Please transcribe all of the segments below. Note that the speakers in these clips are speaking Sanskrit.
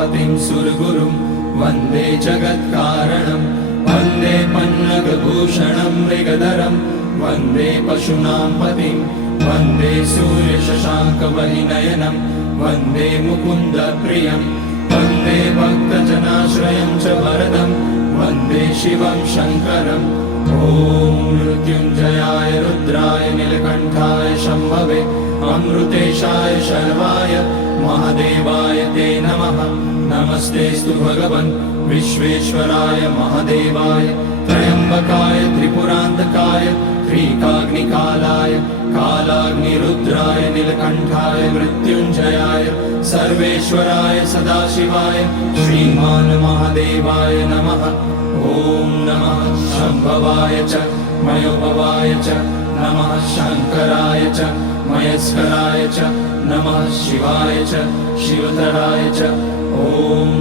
उमापतिं सुरगुरुं वन्दे जगत्कारणं वन्दे पन्नगभूषणं मृगधरं वन्दे पशूनां पतिं वन्दे सूर्यशशाङ्कवहिनयनं वन्दे मुकुन्दप्रियं वन्दे भक्तजनाश्रयं च वरदं वन्दे शिवं शङ्करम् ॐ मृत्युञ्जयाय रुद्राय नीलकण्ठाय शम्भवे अमृतेशाय शर्वाय महादेवाय ते नमः। नमस्तेस्तु भगवन् विश्वेश्वराय महादेवाय त्र्यम्बकाय त्रिपुरान्तकाय त्रिकाग्निकालाय कालाग्निरुद्राय नीलकण्ठाय मृत्युञ्जयाय सर्वेश्वराय सदाशिवाय श्रीमान् महादेवाय नमः। ॐ नमः शम्भवाय च मयोभवाय च नमः शङ्कराय च मयस्कराय च नमः शिवाय च शिवतराय च ॐ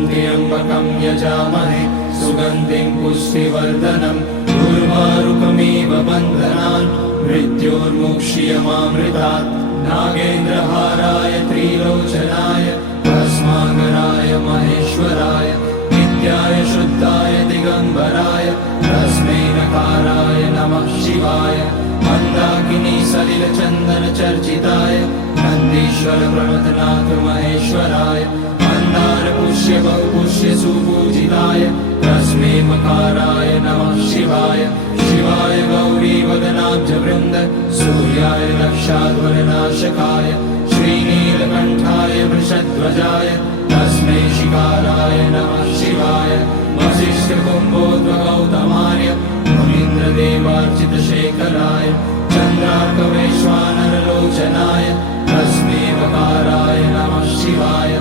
त्र्यम्बकं यजामहे सुगन्धिं पुष्टिवर्धनं उर्वारुकमिव बन्धनान् मृत्योर्मुक्ष्यमामृतात् नागेन्द्रहाराय त्रिलोचनाय भस्माकराय महेश्वराय नित्याय शुद्धाय दिगम्बराय तस्मै नकाराय नमः शिवाय मन्दाकिनी सलिलचन्दनचर्चिताय नन्दीश्वर प्रमथनाथ महेश्वराय मन्दारपुष्य बहुपुष्य सुपूजिताय तस्मै मकाराय नमः शिवाय शिवाय गौरीवदनाब्जवृन्द सूर्याय दक्षाध्वरनाशकाय श्रीनीलकण्ठाय वृषध्वजाय तस्मै शिकाराय नमः शिवाय वसिष्ठकुम्भोद्भगौतमाय मुनीन्द्रदेवार्चितशेखराय चन्द्रार्कवैश्वानरलोचनाय तस्मै वकाराय नमः शिवाय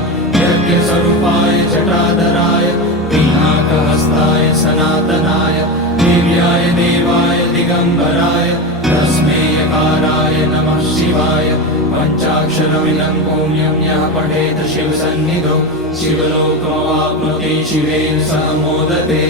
यज्ञस्वरूपाय जटाधराय पिनाकहस्ताय सनातनाय दिव्याय देवाय दिगम्बराय तस्मै यकाराय नमः शिवाय पञ्चाक्षरमिदं पुण्यं यः पठेत शिवसन्निधौ शिवलोकमवाप्नोति शिवेन सह मोदते।